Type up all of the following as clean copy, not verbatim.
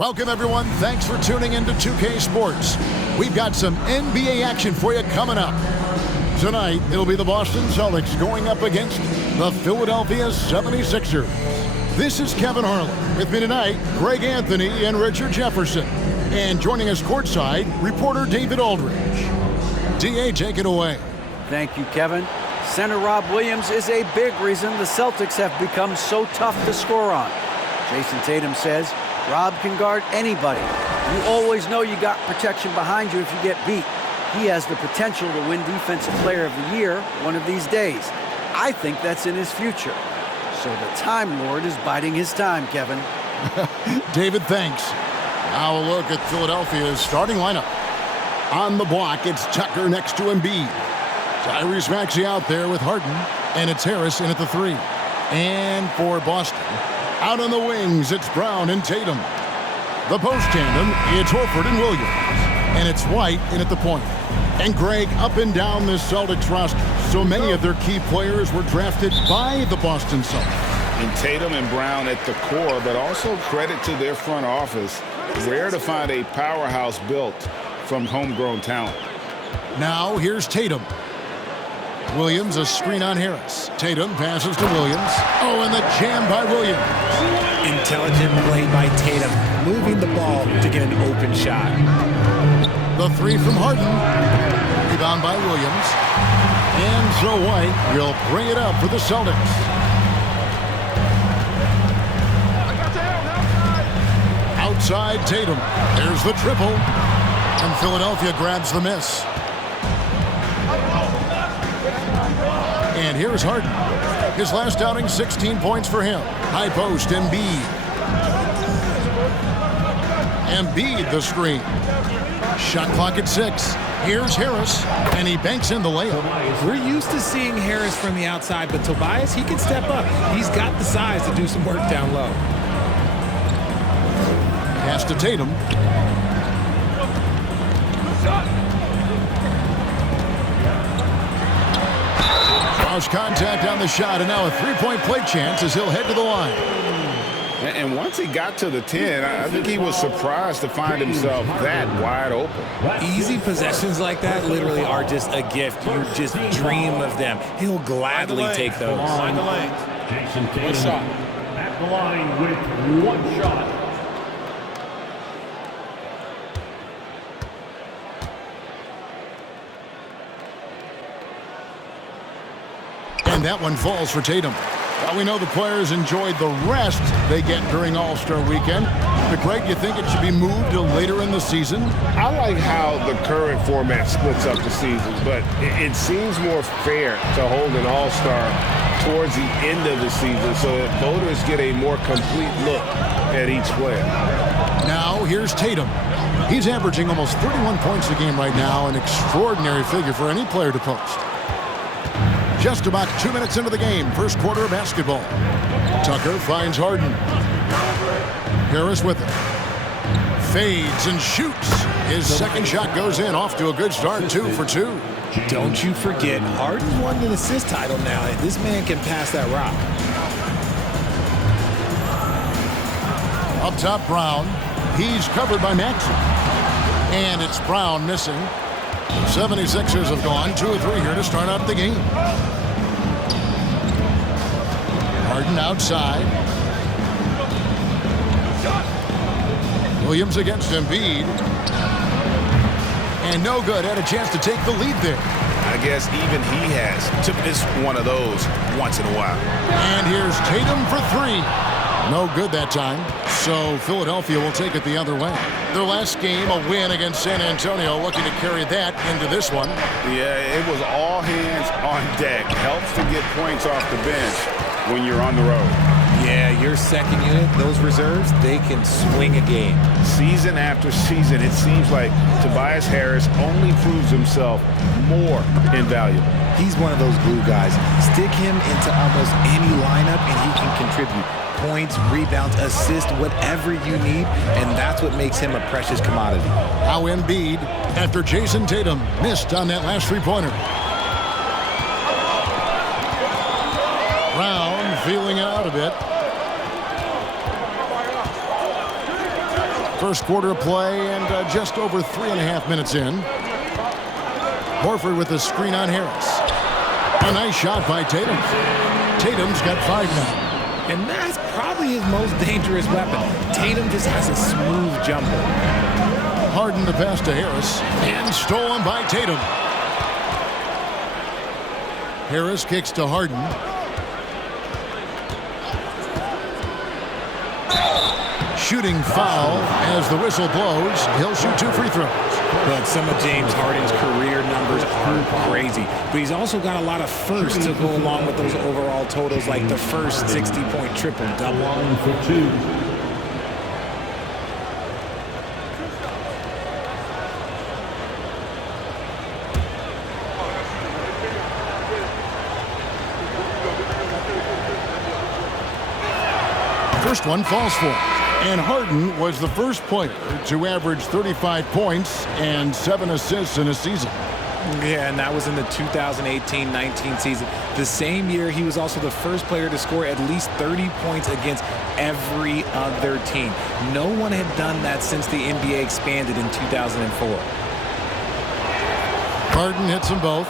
Welcome, everyone. Thanks for tuning into 2K Sports. We've got some NBA action for you coming up. Tonight, it'll be the Boston Celtics going up against the Philadelphia 76ers. This is Kevin Harlan. With me tonight, Greg Anthony and Richard Jefferson. And joining us courtside, reporter David Aldridge. DA, take it away. Thank you, Kevin. Center Rob Williams is a big reason the Celtics have become so tough to score on. Jason Tatum says Rob can guard anybody. You always know you got protection behind you if you get beat. He has the potential to win Defensive Player of the Year one of these days. I think that's in his future. So the Time Lord is biding his time, Kevin. David, thanks. Now a look at Philadelphia's starting lineup. On the block, it's Tucker next to Embiid. Tyrese Maxey out there with Harden, and it's Harris in at the 3. And for Boston, out on the wings, it's Brown and Tatum. The post tandem, it's Horford and Williams. And it's White in at the point. And Greg, up and down this Celtics roster, so many of their key players were drafted by the Boston Celtics. And Tatum and Brown at the core, but also credit to their front office. Rare to find a powerhouse built from homegrown talent. Now here's Tatum. Williams, a screen on Harris. Tatum passes to Williams. Oh, and the jam by Williams. Intelligent play by Tatum, moving the ball to get an open shot. The 3 from Harden. Rebound by Williams. And so White will bring it up for the Celtics. Outside Tatum. There's the triple. And Philadelphia grabs the miss. And here's Harden. His last outing, 16 points for him. High post, Embiid. Embiid the screen. Shot clock at 6. Here's Harris, and he banks in the layup. We're used to seeing Harris from the outside, but Tobias, he can step up. He's got the size to do some work down low. Pass to Tatum. Draws contact on the shot, and now a three-point play chance as he'll head to the line. And once he got to the 10, I think he was surprised to find himself that wide open. Easy possessions like that literally are just a gift. You just dream of them. He'll gladly take those. Find the lane. Jason Tatum at the line with one shot. And that one falls for Tatum. Well, we know the players enjoyed the rest they get during All-Star Weekend. But Greg, you think it should be moved to later in the season? I like how the current format splits up the season, but it seems more fair to hold an All-Star towards the end of the season so that voters get a more complete look at each player. Now, here's Tatum. He's averaging almost 31 points a game right now, an extraordinary figure for any player to post. Just about 2 minutes into the game, first quarter of basketball. Tucker finds Harden. Harris with it. Fades and shoots. His second shot goes in, off to a good start, 2 for 2. Don't you forget, Harden won an assist title now, and this man can pass that rock. Up top, Brown. He's covered by Maxey. And it's Brown missing. 76ers have gone 2 of 3 here to start out the game. Harden outside. Williams against Embiid. And no good. Had a chance to take the lead there. I guess even he has to miss one of those once in a while. And here's Tatum for 3. No good that time. So Philadelphia will take it the other way. Their last game, a win against San Antonio, looking to carry that into this one. Yeah, it was all hands on deck. Helps to get points off the bench when you're on the road. Yeah, your second unit, those reserves, they can swing a game. Season after season, it seems like Tobias Harris only proves himself more invaluable. He's one of those glue guys. Stick him into almost any lineup and he can contribute. Points, rebounds, assists, whatever you need, and that's what makes him a precious commodity. Now Embiid, after Jason Tatum missed on that last three-pointer. Brown feeling it out a bit. First quarter of play and just over 3.5 minutes in. Horford with the screen on Harris. A nice shot by Tatum. Tatum's got 5 now. And that's probably his most dangerous weapon. Tatum just has a smooth jumper. Harden to pass to Harris. And stolen by Tatum. Harris kicks to Harden. Shooting foul as the whistle blows. He'll shoot 2 free throws. Look, some of James Harden's career numbers are crazy, but he's also got a lot of firsts to go along with those overall totals, like the first 60-point triple-double. Line for 2. First one falls for him. And Harden was the first player to average 35 points and 7 assists in a season. Yeah, and that was in the 2018-19 season. The same year, he was also the first player to score at least 30 points against every other team. No one had done that since the NBA expanded in 2004. Harden hits them both.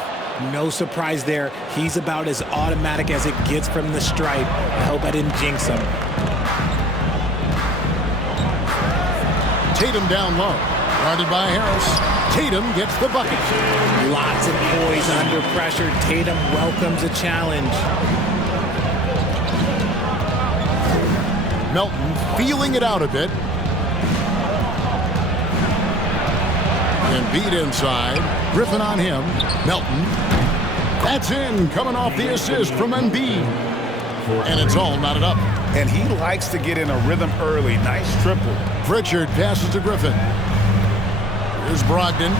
No surprise there. He's about as automatic as it gets from the stripe. I hope I didn't jinx him. Tatum down low. Guarded by Harris. Tatum gets the bucket. Lots of poise under pressure. Tatum welcomes a challenge. Melton feeling it out a bit. Embiid inside. Griffin on him. Melton. That's in. Coming off the assist from Embiid. And it's all knotted up. And he likes to get in a rhythm early. Nice triple. Pritchard passes to Griffin. Here's Brogdon.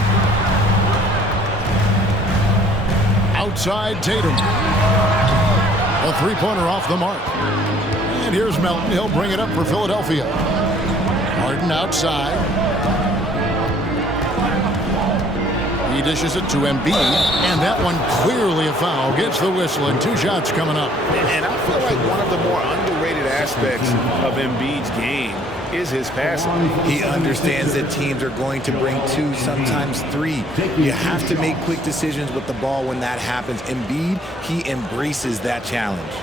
Outside Tatum. A three-pointer off the mark. And here's Melton. He'll bring it up for Philadelphia. Harden outside. He dishes it to Embiid, and that one clearly a foul. Gets the whistle, and 2 shots coming up. And I feel like one of the more underrated aspects of Embiid's game is his passing. He understands that teams are going to bring 2, sometimes 3. You have to make quick decisions with the ball when that happens. Embiid, he embraces that challenge.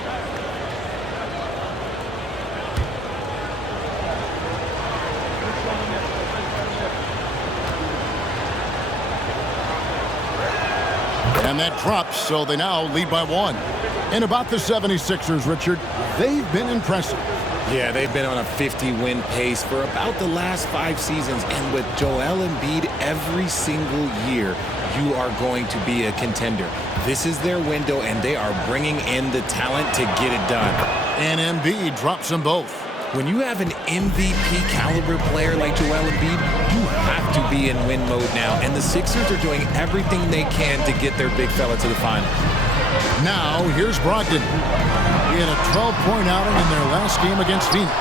And that drops, so they now lead by 1. And about the 76ers, Richard, they've been impressive. Yeah, they've been on a 50-win pace for about the last 5 seasons. And with Joel Embiid every single year, you are going to be a contender. This is their window, and they are bringing in the talent to get it done. And Embiid drops them both. When you have an MVP caliber player like Joel Embiid, you have to be in win mode now. And the Sixers are doing everything they can to get their big fella to the final. Now, here's Brogdon. He had a 12-point outing in their last game against Phoenix.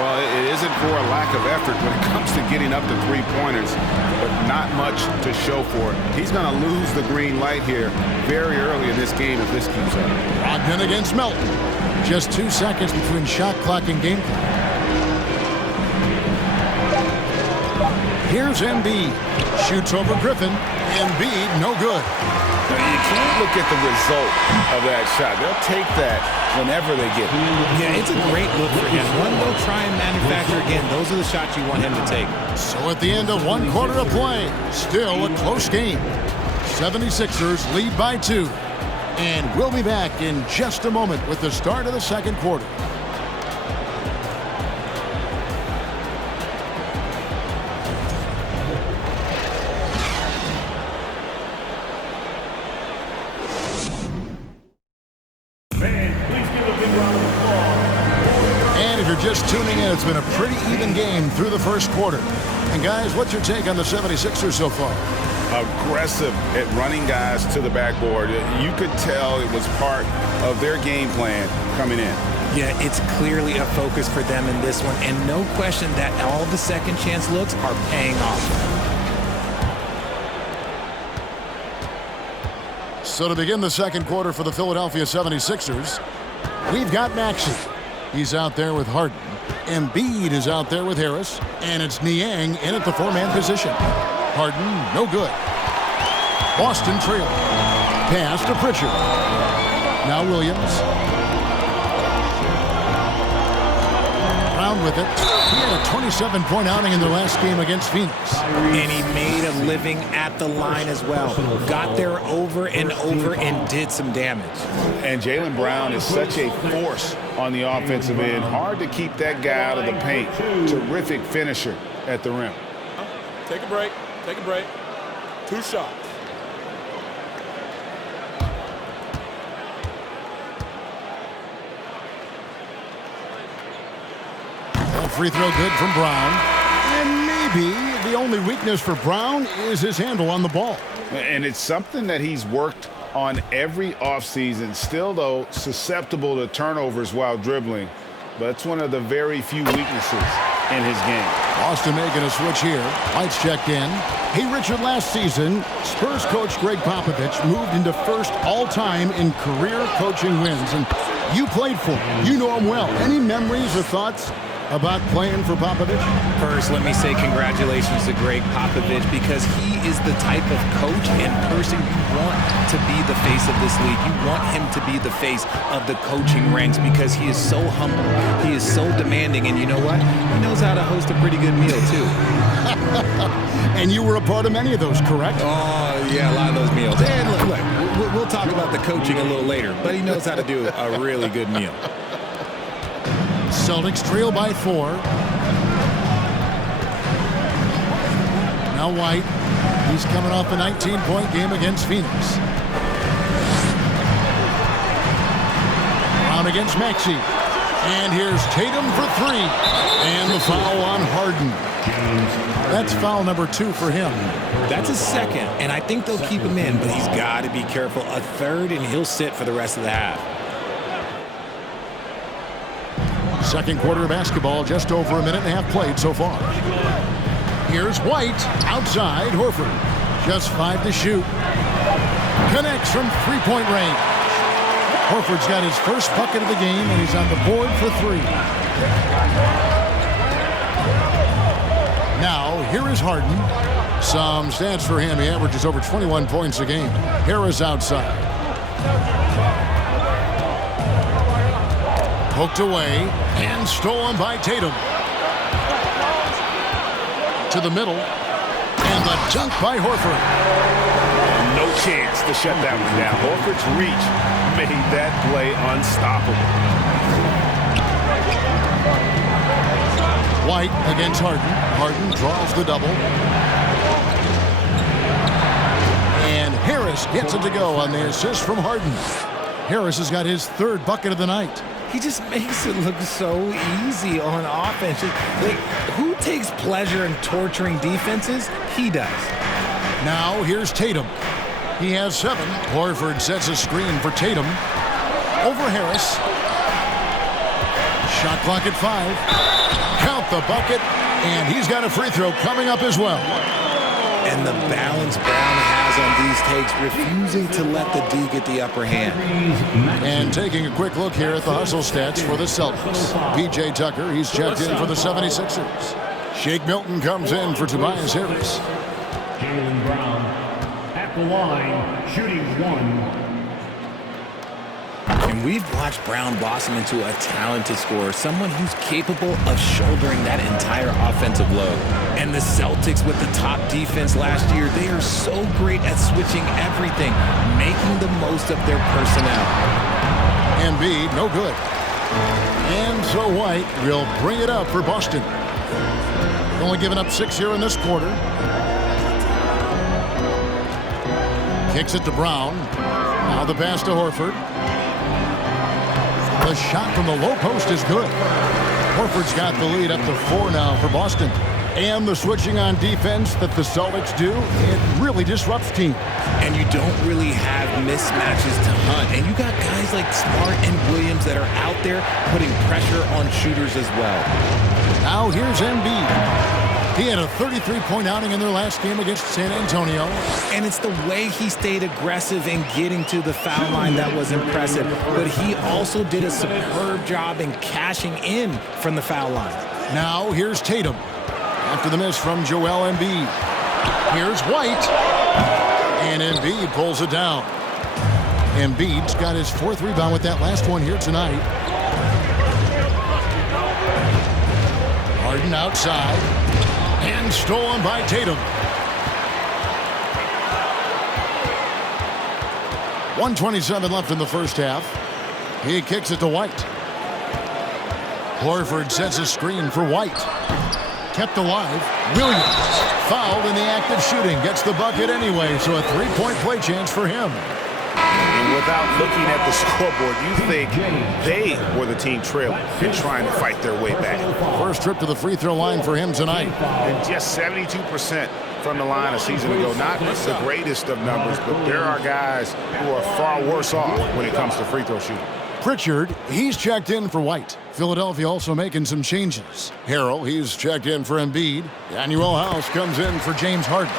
Well, it isn't for a lack of effort when it comes to getting up to 3-pointers, but not much to show for it. He's going to lose the green light here very early in this game if this keeps up. Brogdon against Melton. Just 2 seconds between shot clock and game clock. Here's Embiid. Shoots over Griffin. Embiid, no good. Now, you can't look at the result of that shot. They'll take that whenever they get it. Yeah, it's a great look for him. One they'll try and manufacture again. Those are the shots you want him to take. So at the end of 1 quarter of play, still a close game. 76ers lead by 2. And we'll be back in just a moment with the start of the second quarter. And if you're just tuning in, it's been a pretty even game through the first quarter. And guys, what's your take on the 76ers so far? Aggressive at running guys to the backboard. You could tell it was part of their game plan coming in. Yeah, it's clearly a focus for them in this one, and no question that all the second chance looks are paying off. So to begin the second quarter for the Philadelphia 76ers, we've got Maxey. He's out there with Harden. Embiid is out there with Harris, and it's Niang in at the 4-man position. Harden, no good. Boston trail. Pass to Pritchard. Now Williams. Brown with it. He had a 27-point outing in their last game against Phoenix. And he made a living at the line as well. Got there over and over and did some damage. And Jaylen Brown is such a force on the offensive end. Hard to keep that guy out of the paint. Terrific finisher at the rim. Take a break. Take a break. 2 shots. Free throw good from Brown. And maybe the only weakness for Brown is his handle on the ball. And it's something that he's worked on every offseason. Still, though, susceptible to turnovers while dribbling. But it's one of the very few weaknesses in his game. Boston making a switch here. White's checked in. Hey, Richard, last season, Spurs coach Greg Popovich moved into first all-time in career coaching wins. And you played for him. You know him well. Any memories or thoughts about playing for Popovich? First, let me say congratulations to Greg Popovich, because he is the type of coach and person you want to be the face of this league. You want him to be the face of the coaching ranks, because he is so humble. He is so demanding. And you know what? He knows how to host a pretty good meal, too. And you were a part of many of those, correct? Oh, yeah, a lot of those meals. And look, we'll talk about the coaching a little later, but he knows how to do a really good meal. Celtics trail by 4. Now White. He's coming off a 19-point game against Phoenix. Brown against Maxey. And here's Tatum for 3. And the foul on Harden. That's foul number 2 for him. That's his second, and I think they'll keep him in, but he's got to be careful. A third, and he'll sit for the rest of the half. Second quarter of basketball, just over a minute and a half played so far. Here's White, outside Horford. Just 5 to shoot. Connects from 3-point range. Horford's got his first bucket of the game, and he's on the board for 3. Now, here is Harden. Some stats for him. He averages over 21 points a game. Harris outside. Poked away and stolen by Tatum. To the middle. And the dunk by Horford. No chance to shut that one down. Horford's reach made that play unstoppable. White against Harden. Harden draws the double. And Harris gets it to go on the assist from Harden. Harris has got his 3rd bucket of the night. He just makes it look so easy on offense. Like, who takes pleasure in torturing defenses? He does. Now here's Tatum. He has 7. Horford sets a screen for Tatum. Over Harris. Shot clock at 5. Count the bucket. And he's got a free throw coming up as well. And the balance Brown has on these takes, refusing to let the D get the upper hand. And taking a quick look here at the hustle stats for the Celtics. P.J. Tucker, he's checked in for the 76ers. Shake Milton comes in for Tobias Harris. Jaylen Brown at the line, shooting 1. And we've watched Brown blossom into a talented scorer, someone who's capable of shouldering that entire offensive load. And the Celtics, with the top defense last year, they are so great at switching everything, making the most of their personnel. Embiid, no good. And so White will bring it up for Boston. Only giving up 6 here in this quarter. Kicks it to Brown. Now the pass to Horford. The shot from the low post is good. Horford's got the lead up to 4 now for Boston. And the switching on defense that the Celtics do, it really disrupts teams. And you don't really have mismatches to hunt. And you got guys like Smart and Williams that are out there putting pressure on shooters as well. Now here's Embiid. He had a 33-point outing in their last game against San Antonio. And it's the way he stayed aggressive in getting to the foul line that was impressive. But he also did a superb job in cashing in from the foul line. Now here's Tatum. After the miss from Joel Embiid. Here's White. And Embiid pulls it down. Embiid's got his 4th rebound with that last one here tonight. Harden outside. And stolen by Tatum. 1:27 left in the first half. He kicks it to White. Horford sets a screen for White. Kept alive. Williams fouled in the act of shooting. Gets the bucket anyway, so a 3-point play chance for him. And without looking at the scoreboard, you think they were the team trailing and trying to fight their way back. First trip to the free throw line for him tonight. And just 72% from the line a season ago. Not the greatest of numbers, but there are guys who are far worse off when it comes to free throw shooting. Pritchard, he's checked in for White. Philadelphia also making some changes. Harrell, he's checked in for Embiid. Daniel House comes in for James Harden.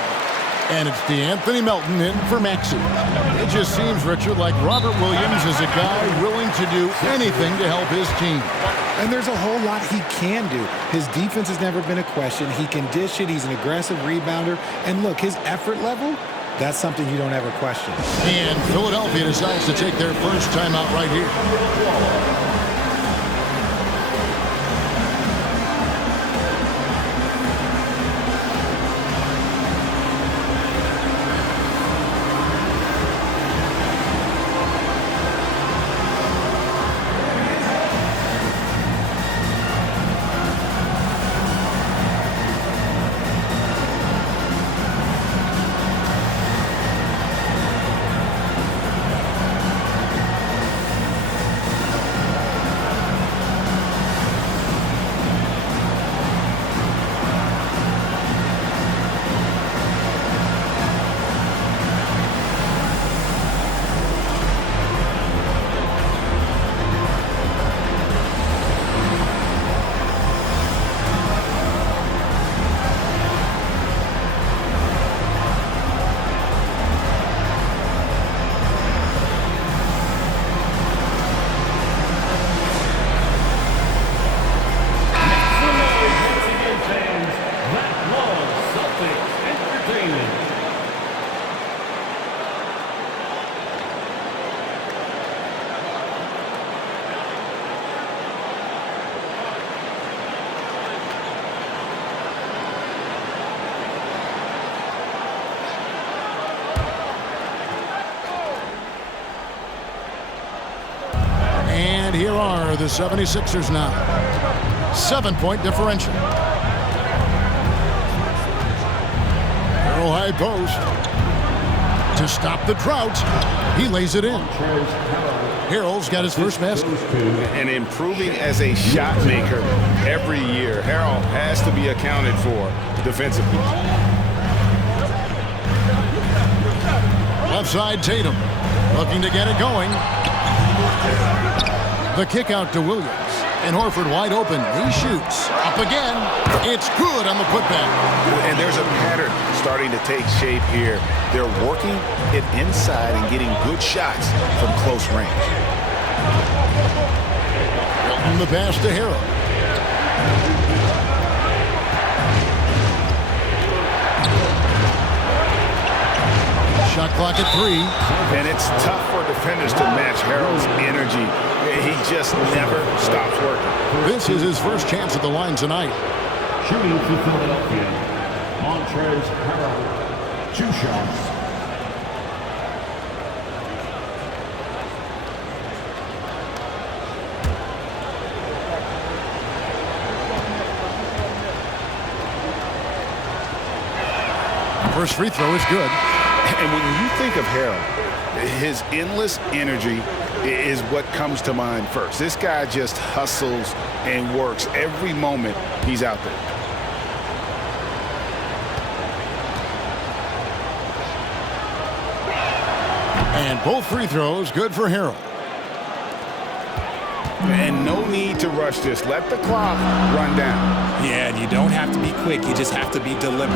And it's DeAnthony Melton in for Maxey. It just seems, Richard, like Robert Williams is a guy willing to do anything to help his team. And there's a whole lot he can do. His defense has never been a question. He can dish it. He's an aggressive rebounder. And look, his effort level, that's something you don't ever question. And Philadelphia decides to take their first timeout right here. And here are the 76ers now. 7-point differential. Arrow high post. To stop the drought, he lays it in. Harrell's got his first basket. And improving as a shot maker every year. Harrell has to be accounted for defensively. Left side, Tatum. Looking to get it going. The kick out to Williams. And Horford wide open. He shoots. Up again. It's good on the putback. And there's a pattern starting to take shape here. They're working it inside and getting good shots from close range. Milton the pass to Harrell. Shot clock at 3. And it's tough for defenders to match Harrell's energy. He just never stops working. This is his first chance at the line tonight. Shooting for Philadelphia. Montrezl Harrell. 2 shots. First free throw is good. And when you think of Harrell, his endless energy is what comes to mind first. This guy just hustles and works every moment he's out there. And both free throws good for Harrell. And no need to rush this. Let the clock run down. Yeah, you don't have to be quick. You just have to be deliberate.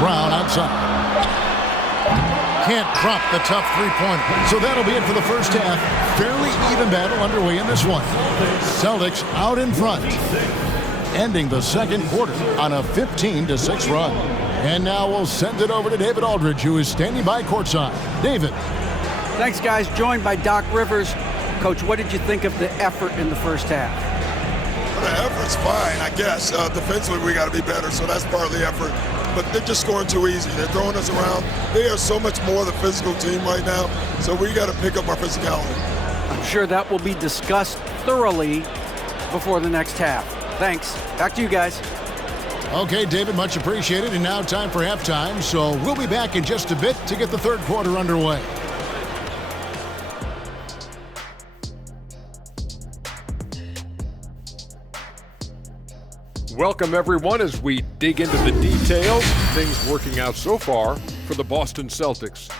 Brown outside. Can't drop the tough three-pointer. So that'll be it for the first half. Fairly even battle underway in this one. Celtics out in front, ending the second quarter on a 15-6 run. And now we'll send it over to David Aldridge, who is standing by courtside. David. Thanks, guys. Joined by Doc Rivers. Coach, what did you think of the effort in the first half? The effort's fine, I guess. Defensively, we got to be better, so that's part of the effort. But they're just scoring too easy. They're throwing us around. They are so much more the physical team right now, so we got to pick up our physicality. I'm sure that will be discussed thoroughly before the next half. Thanks. Back to you guys. Okay, David, much appreciated. And now time for halftime, so we'll be back in just a bit to get the third quarter underway. Welcome, everyone, as we dig into the details. Things working out so far for the Boston Celtics.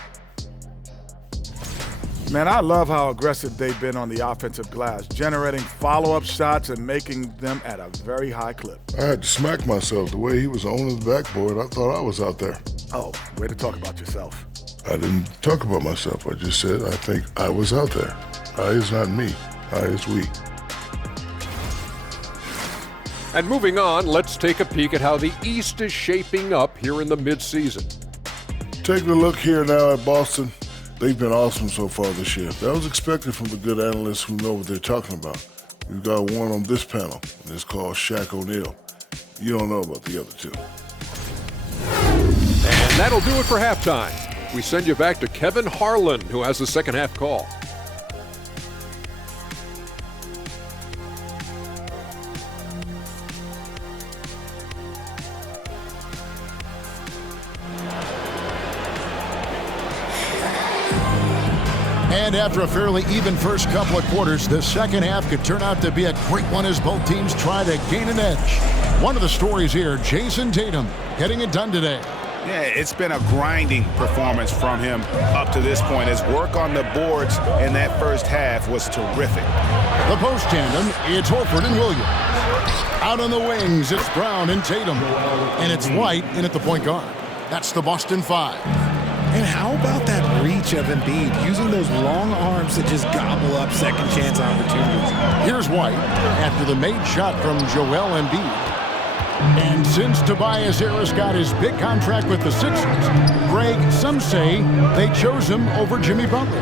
Man, I love how aggressive they've been on the offensive glass, generating follow-up shots and making them at a very high clip. I had to smack myself. The way he was owning the backboard, I thought I was out there. Oh, way to talk about yourself. I didn't talk about myself. I just said I think I was out there. I is not me. I is we. And moving on, let's take a peek at how the East is shaping up here in the midseason. Taking a look here now at Boston, they've been awesome so far this year. That was expected from the good analysts who know what they're talking about. We've got one on this panel, and it's called Shaq O'Neal. You don't know about the other two. And that'll do it for halftime. We send you back to Kevin Harlan, who has the second half call. And after a fairly even first couple of quarters, the second half could turn out to be a great one as both teams try to gain an edge. One of the stories here, Jason Tatum getting it done today. Yeah, it's been a grinding performance from him up to this point. His work on the boards in that first half was terrific. The post tandem, it's Horford and Williams. Out on the wings, it's Brown and Tatum. And it's White in at the point guard. That's the Boston Five. And how about that reach of Embiid, using those long arms to just gobble up second chance opportunities? Here's White after the made shot from Joel Embiid. And since Tobias Harris got his big contract with the Sixers, Greg, some say they chose him over Jimmy Butler.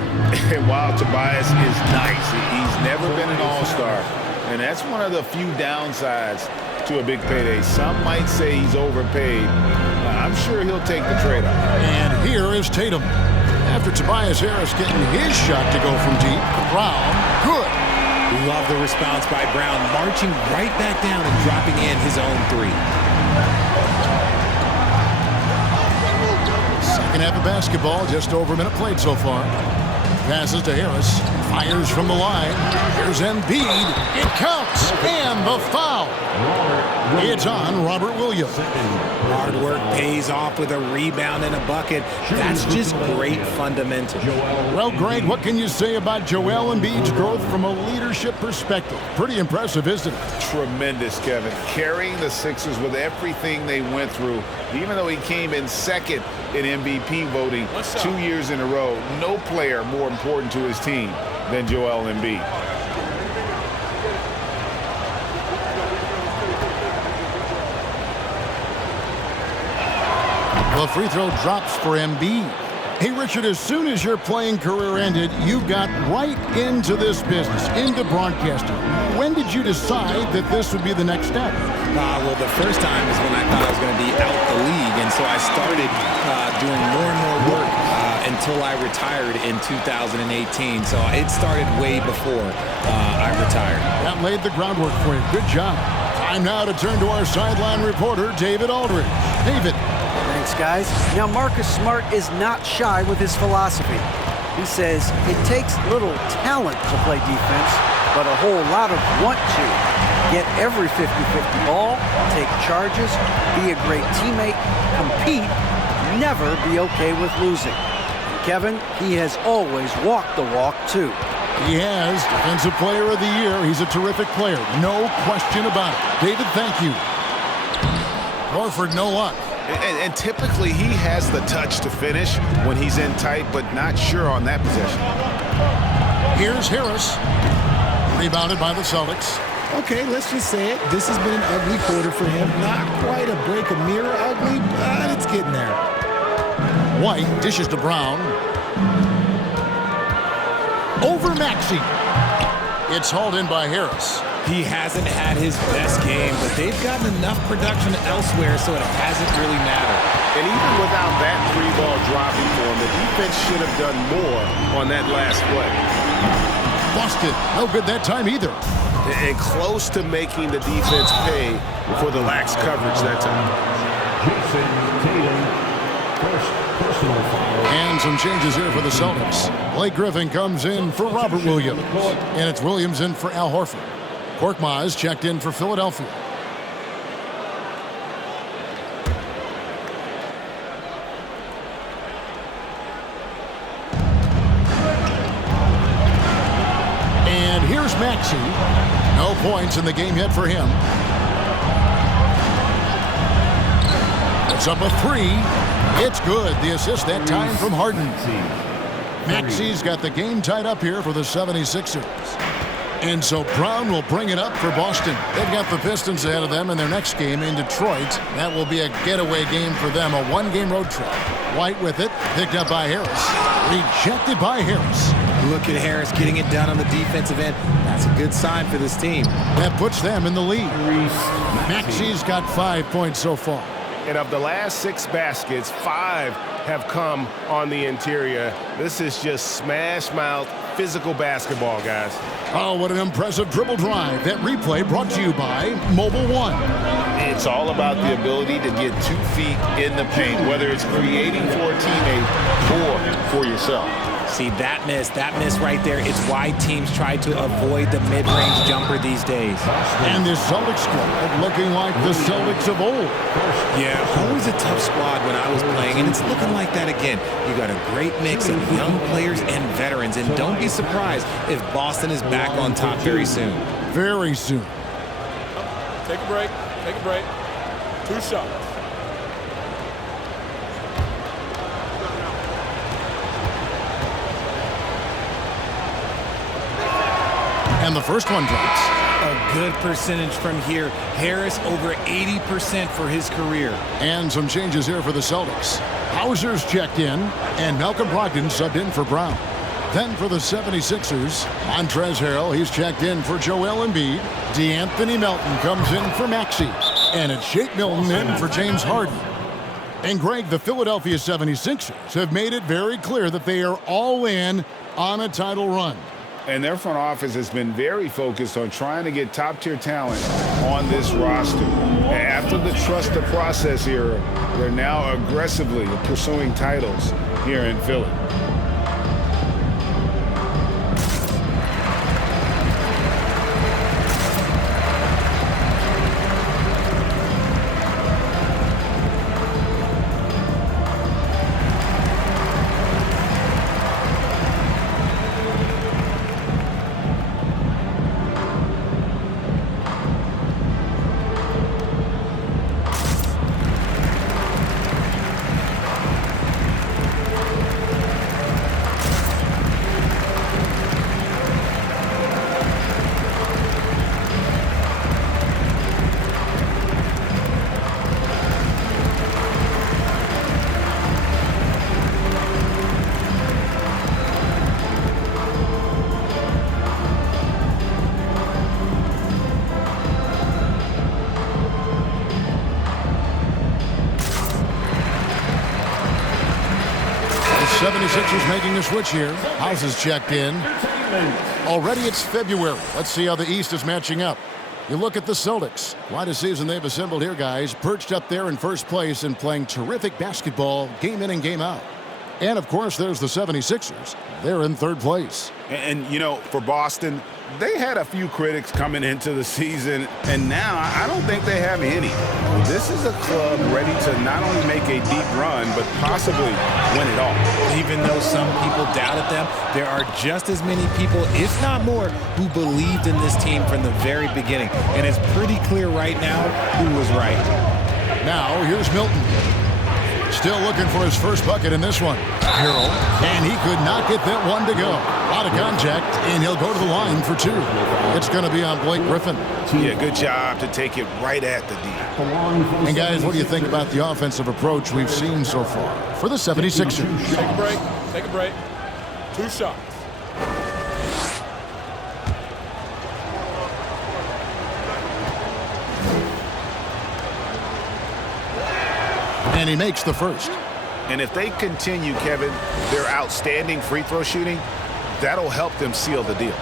And while Tobias is nice, he's never been an all-star. And that's one of the few downsides to a big payday. Some might say he's overpaid. I'm sure he'll take the trade-off. And here is Tatum. After Tobias Harris getting his shot to go from deep, Brown, good. Love the response by Brown, marching right back down and dropping in his own three. Second half of basketball, just over a minute played so far. Passes to Harris, fires from the line. Here's Embiid. It counts, and the foul. It's on Robert Williams. Hard work pays off with a rebound and a bucket. That's just great fundamentals. Well, Greg, what can you say about Joel Embiid's growth from a leadership perspective? Pretty impressive, isn't it? Tremendous, Kevin. Carrying the Sixers with everything they went through, even though he came in second in MVP voting 2 years in a row. No player more important to his team than Joel Embiid. The free throw drops for Embiid. Hey, Richard, as soon as your playing career ended, you got right into this business, into broadcasting. When did you decide that this would be the next step? Well, the first time is when I thought I was going to be out the league, and so I started doing more and more work until I retired in 2018. So it started way before I retired. That laid the groundwork for you. Good job. Time now to turn to our sideline reporter, David Aldridge. David. Thanks, guys. Now, Marcus Smart is not shy with his philosophy. He says it takes little talent to play defense, but a whole lot of want to. Get every 50-50 ball, take charges, be a great teammate, compete, never be okay with losing. Kevin, he has always walked the walk, too. He has. Defensive Player of the Year. He's a terrific player. No question about it. David, thank you. Horford, no luck. And typically he has the touch to finish when he's in tight, but not sure on that possession. Here's Harris. Rebounded by the Celtics. Okay, let's just say it. This has been an ugly quarter for him. Not quite a break a mirror ugly, but it's getting there. White dishes to Brown. Over Maxey. It's hauled in by Harris. He hasn't had his best game, but they've gotten enough production elsewhere, so it hasn't really mattered. And even without that three-ball dropping for him, the defense should have done more on that last play. Busted. No good that time either. And close to making the defense pay for the lax coverage that time. Jason Tatum, first personal foul. And some changes here for the Celtics. Blake Griffin comes in for Robert Williams. And it's Williams in for Al Horford. Korkmaz checked in for Philadelphia. And here's Maxey. No points in the game yet for him. It's up a three. It's good. The assist that time from Harden. Maxey's got the game tied up here for the 76ers. And so Brown will bring it up for Boston. They've got the Pistons ahead of them in their next game in Detroit. That will be a getaway game for them, a one-game road trip. White with it, picked up by Harris. Rejected by Harris. Look at Harris getting it done on the defensive end. That's a good sign for this team. That puts them in the lead. Maxey's got 5 points so far. And of the last 6 baskets, 5 have come on the interior. This is just smash-mouth, physical basketball, guys. Oh, what an impressive dribble drive. That replay brought to you by Mobile One. It's all about the ability to get 2 feet in the paint, whether it's creating for a teammate or for yourself. See, that miss right there, it's why teams try to avoid the mid-range jumper these days. And this Celtics squad looking like the Celtics of old. Yeah, always a tough squad when I was playing, and it's looking like that again. You got a great mix of young players and veterans, and don't be surprised if Boston is back on top very soon. Very soon. Take a break. Take a break. 2 shots. And the first one drops. A good percentage from here. Harris over 80% for his career. And some changes here for the Celtics. Hauser's checked in, and Malcolm Brogdon subbed in for Brown. Then for the 76ers, Montrezl Harrell, he's checked in for Joel Embiid. DeAnthony Melton comes in for Maxey. And it's Shake Milton in for James Harden. And Greg, the Philadelphia 76ers have made it very clear that they are all in on a title run. And their front office has been very focused on trying to get top-tier talent on this roster. After the trust the process era, they're now aggressively pursuing titles here in Philly. The 76ers making a switch here. House is checked in. Already it's February. Let's see how the East is matching up. You look at the Celtics. Quite a season they've assembled here, guys. Perched up there in first place and playing terrific basketball game in and game out. And, of course, there's the 76ers. They're in third place. And you know, for Boston, they had a few critics coming into the season, and now I don't think they have any. This is a club ready to not only make a deep run, but possibly win it all. Even though some people doubted them, there are just as many people, if not more, who believed in this team from the very beginning. And it's pretty clear right now who was right. Now, here's Milton. Still looking for his first bucket in this one. Harrell, and he could not get that one to go. A lot of contact, and he'll go to the line for two. It's going to be on Blake Griffin. Yeah, good job to take it right at the D. And guys, what do you think about the offensive approach we've seen so far for the 76ers? Take a break. Take a break. 2 shots. And he makes the first. And if they continue, Kevin, their outstanding free throw shooting, that'll help them seal the deal.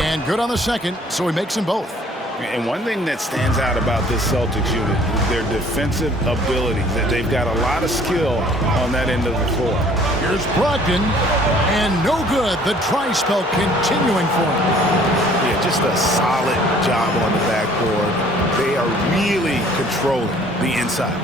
And good on the second, so he makes them both. And one thing that stands out about this Celtics unit is their defensive ability. That they've got a lot of skill on that end of the floor. Here's Brogdon, and no good. The try spell continuing for him. Yeah, just a solid job on the backboard. They are really controlling the inside.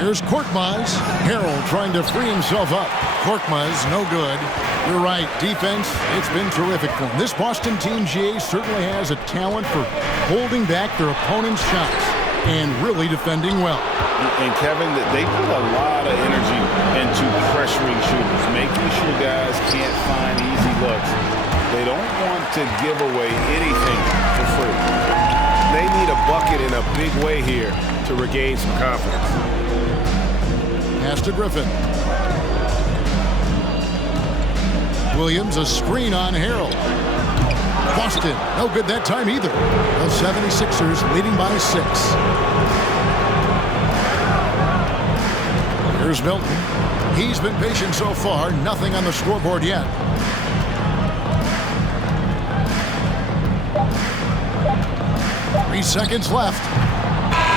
Here's Korkmaz. Harrell trying to free himself up. Korkmaz, no good. You're right, defense, it's been terrific for him. This Boston team, GA, certainly has a talent for holding back their opponent's shots and really defending well. And Kevin, they put a lot of energy into pressuring shooters, making sure guys can't find easy looks. They don't want to give away anything for free. They need a bucket in a big way here to regain some confidence. Pass to Griffin. Williams, a screen on Harrell. Boston, no good that time either. The 76ers leading by 6. Here's Milton. He's been patient so far, nothing on the scoreboard yet. Three seconds left.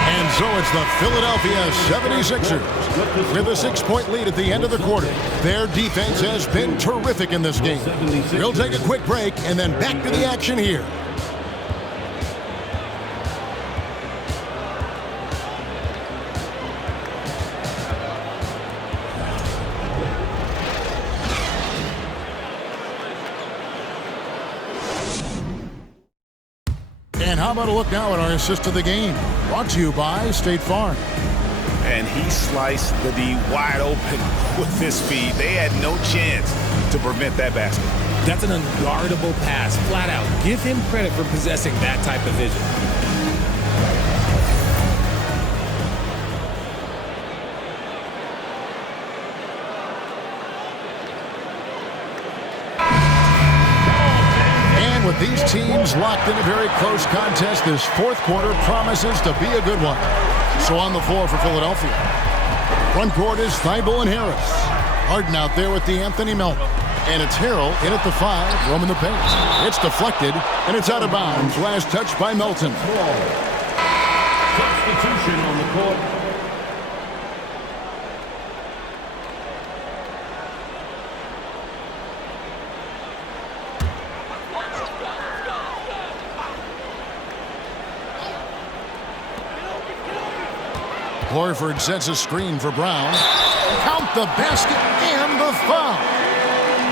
And so it's the Philadelphia 76ers with a 6-point lead at the end of the quarter. Their defense has been terrific in this game. We'll take a quick break and then back to the action here. And how about a look now at our assist of the game? Brought to you by State Farm. And he sliced the D wide open with his speed. They had no chance to prevent that basket. That's an unguardable pass, flat out. Give him credit for possessing that type of vision. And with these teams locked in a very close contest, this fourth quarter promises to be a good one. So on the floor for Philadelphia. Front court is Thibault and Harris. Harden out there with D'Anthony Melton. And it's Harrell in at the 5, roaming the paint. It's deflected, and it's out of bounds. Last touch by Melton. Substitution on the court. Horford sets a screen for Brown. Count the basket and the foul.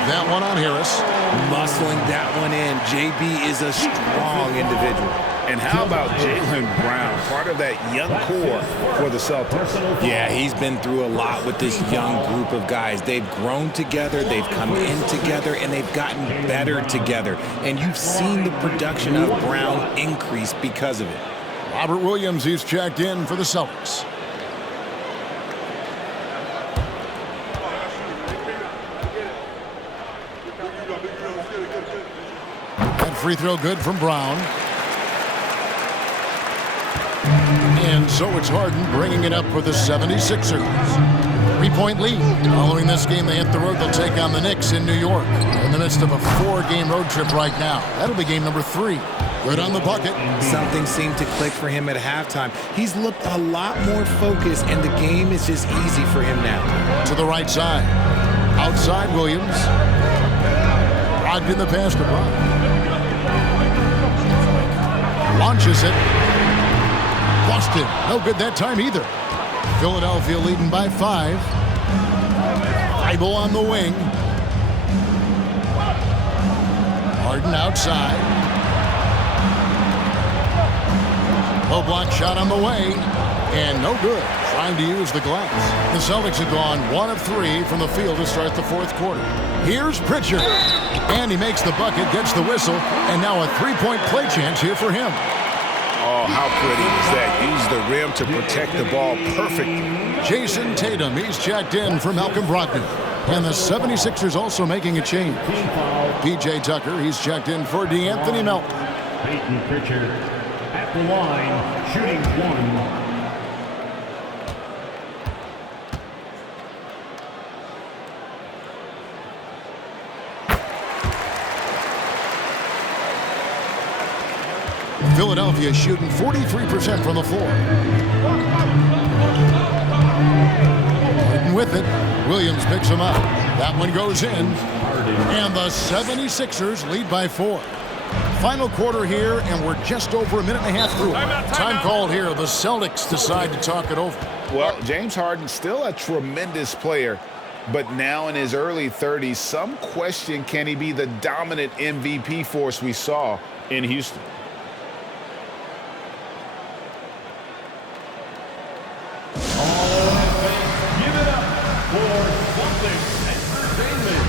That one on Harris. Muscling that one in. JB is a strong individual. And how about Jaylen Brown, part of that young core for the Celtics? Yeah, he's been through a lot with this young group of guys. They've grown together, they've come in together, and they've gotten better together. And you've seen the production of Brown increase because of it. Robert Williams, he's checked in for the Celtics. That free throw good from Brown. And so it's Harden bringing it up for the 76ers. 3-point lead. Following this game, they hit the road. They'll take on the Knicks in New York. In the midst of a 4-game road trip right now. That'll be game number 3. Good on the bucket. Something seemed to click for him at halftime. He's looked a lot more focused, and the game is just easy for him now. To the right side. Outside, Williams. Rocked in the pass to Brown. Launches it. Busted. No good that time either. Philadelphia leading by 5. Thibault on the wing. Harden outside. Low block shot on the way. And no good. Trying to use the glass. The Celtics have gone 1 of 3 from the field to start the 4th quarter. Here's Pritchard. And he makes the bucket, gets the whistle, and now a 3-point play chance here for him. Oh, how pretty is that? Use the rim to protect the ball perfectly. Jason Tatum, he's checked in for Malcolm Brogdon. And the 76ers also making a change. P.J. Tucker, he's checked in for DeAnthony Melton. Peyton Pritchard at the line, shooting 1. Philadelphia shooting 43% from the floor. With it, Williams picks him up. That one goes in. And the 76ers lead by 4. Final quarter here, and we're just over a minute and a half through. Time called here. The Celtics decide to talk it over. Well, James Harden still a tremendous player, but now in his early 30s, some question, can he be the dominant MVP force we saw in Houston? Give it up for Celtics Entertainment.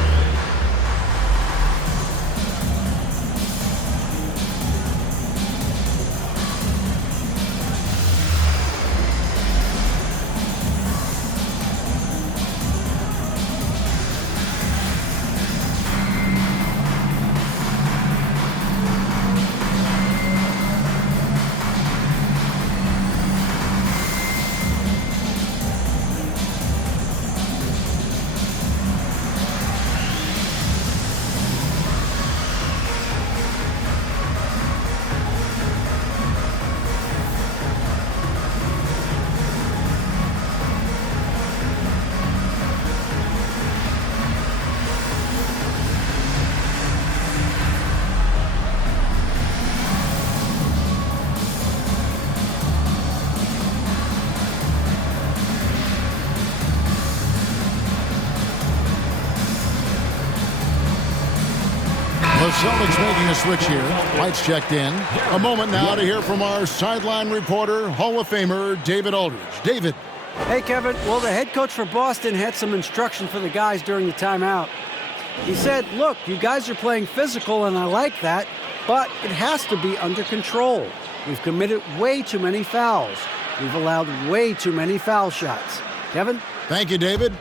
The Celtics making a switch here. White's checked in. A moment now to hear from our sideline reporter, Hall of Famer David Aldridge. David. Hey, Kevin. Well, the head coach for Boston had some instruction for the guys during the timeout. He said, look, you guys are playing physical, and I like that, but it has to be under control. We've committed way too many fouls. We've allowed way too many foul shots. Kevin? Thank you, David.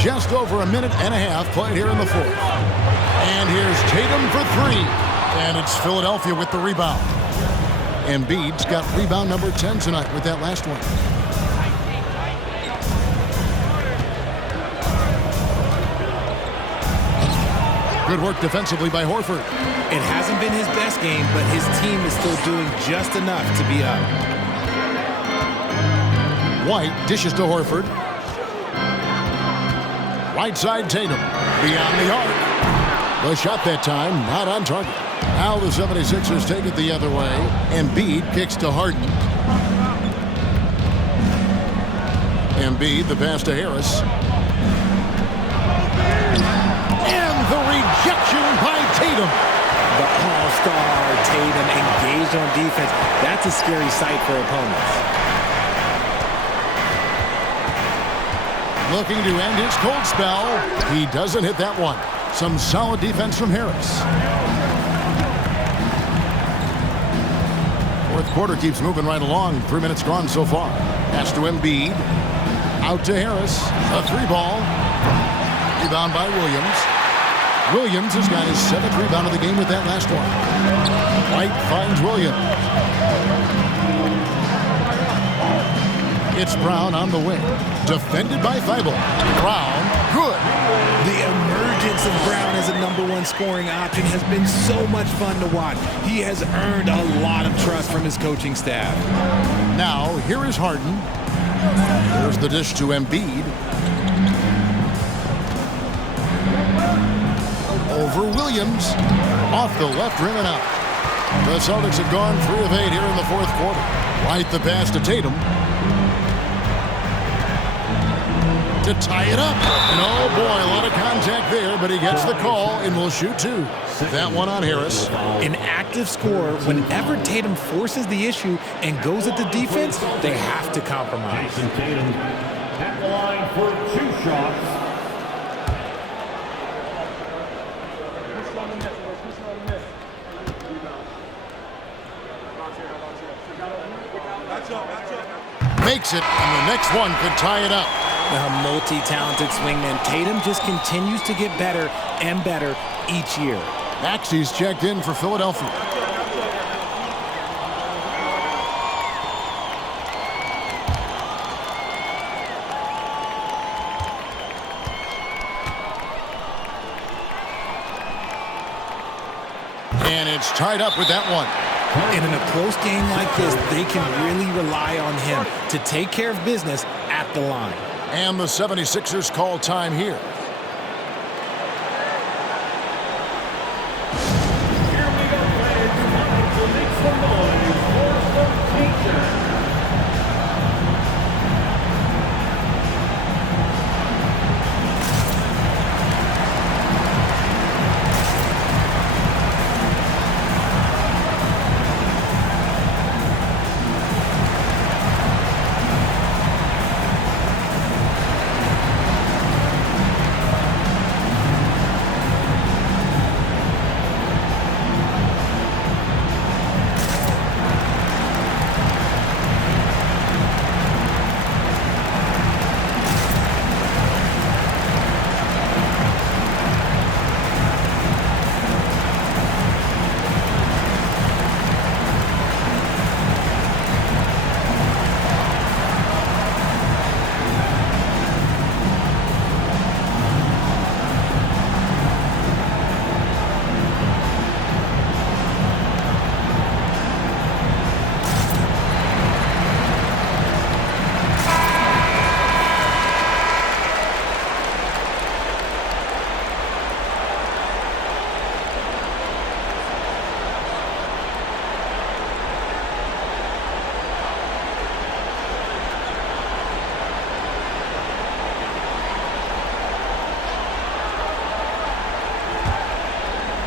Just over a minute and a half played here in the 4th. And here's Tatum for 3. And it's Philadelphia with the rebound. Embiid's got rebound number 10 tonight with that last one. Good work defensively by Horford. It hasn't been his best game, but his team is still doing just enough to be up. White dishes to Horford. Right side Tatum. Beyond the arc. The shot that time, not on target. Now the 76ers take it the other way. Embiid kicks to Harden. Embiid, the pass to Harris. And the rejection by Tatum. The all-star Tatum engaged on defense. That's a scary sight for opponents. Looking to end his cold spell. He doesn't hit that one. Some solid defense from Harris. 4th quarter keeps moving right along. 3 minutes gone so far. Pass to Embiid. Out to Harris. A 3-ball. Rebound by Williams. Williams has got his 7th rebound of the game with that last one. White finds Williams. It's Brown on the wing. Defended by Thibault. Brown, good. The emergence of Brown as a #1 scoring option has been so much fun to watch. He has earned a lot of trust from his coaching staff. Now, here is Harden. There's the dish to Embiid. Over Williams. Off the left rim and out. The Celtics have gone 3 of 8 here in the fourth quarter. Right the pass to Tatum. To tie it up. And oh boy, a lot of contact there, but he gets the call and will shoot 2. That one on Harris. An active scorer, whenever Tatum forces the issue and goes at the defense, they have to compromise. Jason Tatum at the line for 2 shots. Makes it, and the next one could tie it up. The multi-talented swingman Tatum just continues to get better and better each year. Maxey's checked in for Philadelphia. And it's tied up with that one. And in a close game like this, they can really rely on him to take care of business at the line. And the 76ers call time here. Here we go, fans. Time to make some noise for some teachers.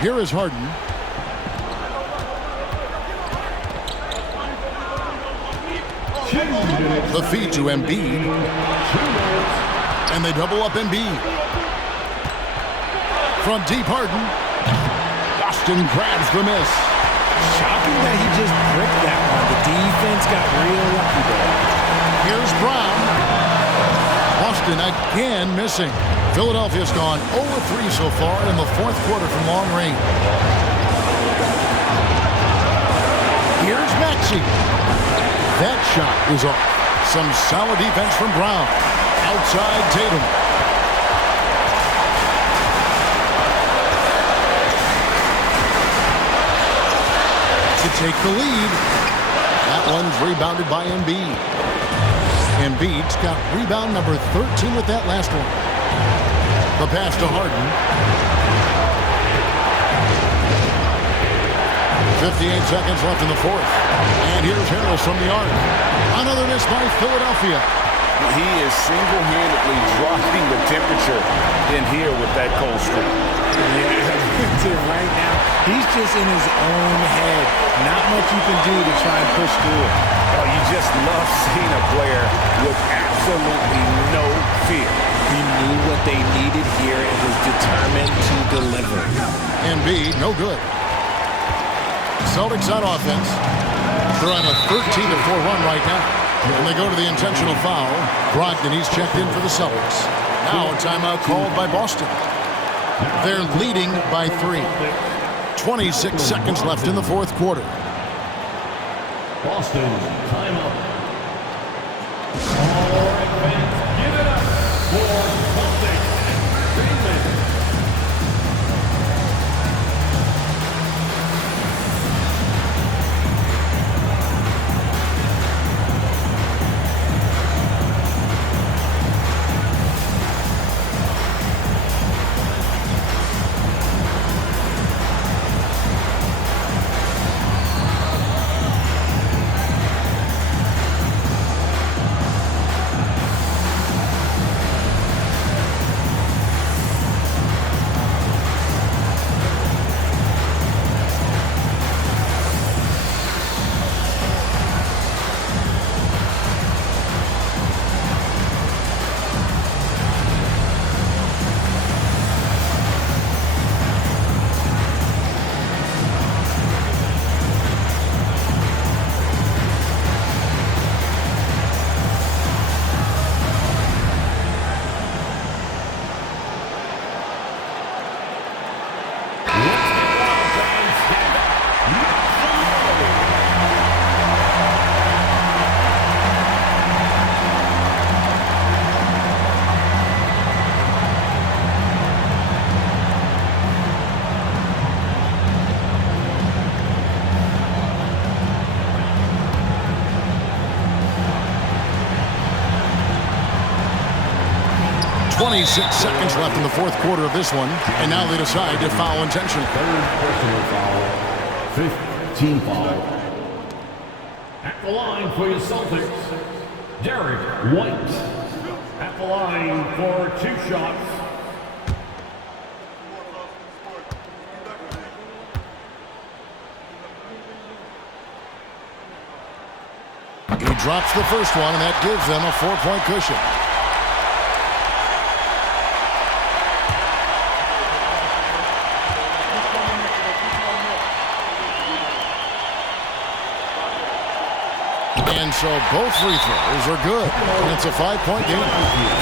Here is Harden. The feed to Embiid. And they double up Embiid. From deep, Harden. Boston grabs the miss. Shocking that he just bricked that one. The defense got real lucky there. Here's Brown. Boston again missing. Philadelphia's gone 0-3 so far in the fourth quarter from long range. Here's Maxey. That shot is off. Some solid defense from Brown. Outside Tatum. To take the lead. That one's rebounded by Embiid. Embiid's got rebound number 13 with that last one. The pass to Harden. 58 seconds left in the fourth. And here's Harris from the arc. Another miss by Philadelphia. He is single-handedly dropping the temperature in here with that cold streak. Yeah, right now, he's just in his own head. Not much you can do to try and push through it. Oh, you just love seeing a player with absolutely no fear. He knew what they needed here and was determined to deliver. Embiid, no good. Celtics on offense. They're on a 13-4 run right now. And they go to the intentional foul. Brogdon, he's checked in for the Celtics. Now a timeout called by Boston. They're leading by 3. 26 seconds left in the fourth quarter. Boston, timeout. All right, fans, give it up for Celtics Entertainment. 26 seconds left in the fourth quarter of this one, and now they decide to foul intentionally. Third personal foul, 15 foul. At the line for your Celtics, Derek White. At the line for 2 shots. He drops the first one, and that gives them a 4-point cushion. And so both free throws are good. And it's a 5-point game.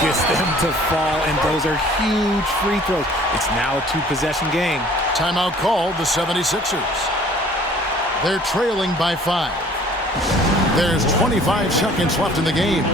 Gets them to fall, and those are huge free throws. It's now a 2-possession game. Timeout called the 76ers. They're trailing by 5. There's 25 seconds left in the game.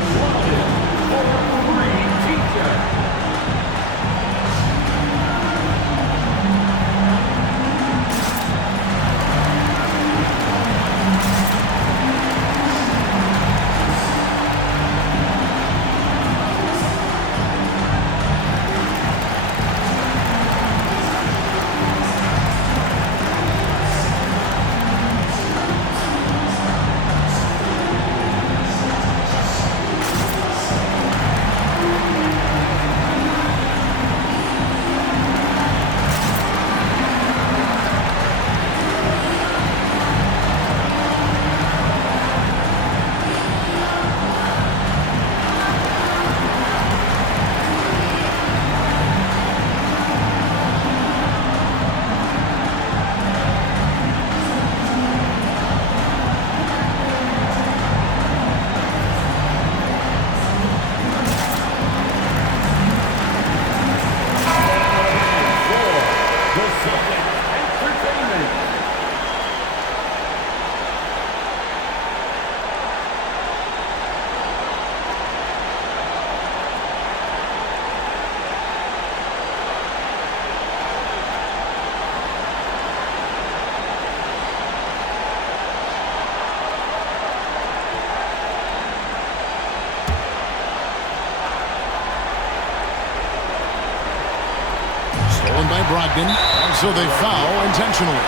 By Brogdon, and so they foul intentionally.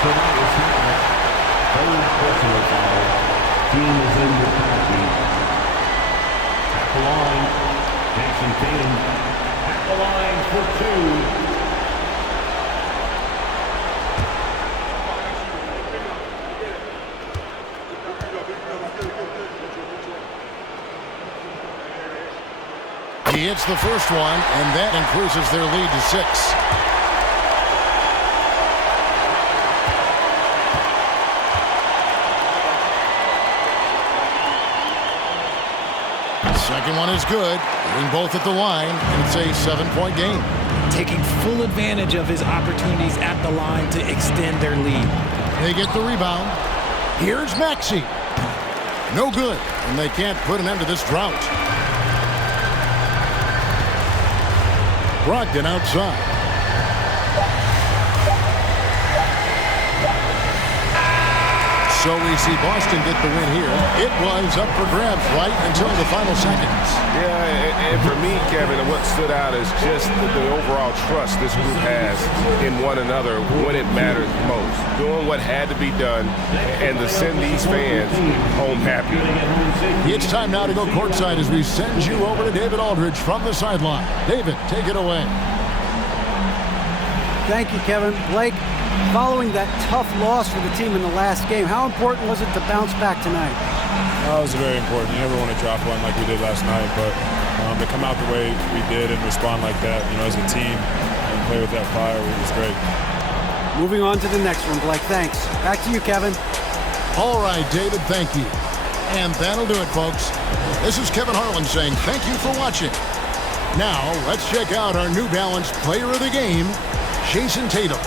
Third personal foul. Team is in the penalty. At the line, Jason Tatum. At the line for 2. He hits the first one, and that increases their lead to 6. Second one is good. Hitting both at the line, and it's a 7-point game. Taking full advantage of his opportunities at the line to extend their lead. They get the rebound. Here's Maxey. No good, and they can't put an end to this drought. Brogdon outside. So we see Boston get the win here. It was up for grabs right until the final seconds. Yeah, and for me, Kevin, what stood out is just the overall trust this group has in one another when it matters most. Doing what had to be done and to send these fans home happy. It's time now to go courtside as we send you over to David Aldridge from the sideline. David, take it away. Thank you, Kevin. Blake, following that tough loss for the team in the last game, how important was it to bounce back tonight? It was very important. You never want to drop one like we did last night, but to come out the way we did and respond like that, as a team and play with that fire, it was great. Moving on to the next one, Blake. Thanks. Back to you, Kevin. All right, David, thank you. And that'll do it, folks. This is Kevin Harlan saying thank you for watching. Now, let's check out our New Balance Player of the Game, Jason Tatum.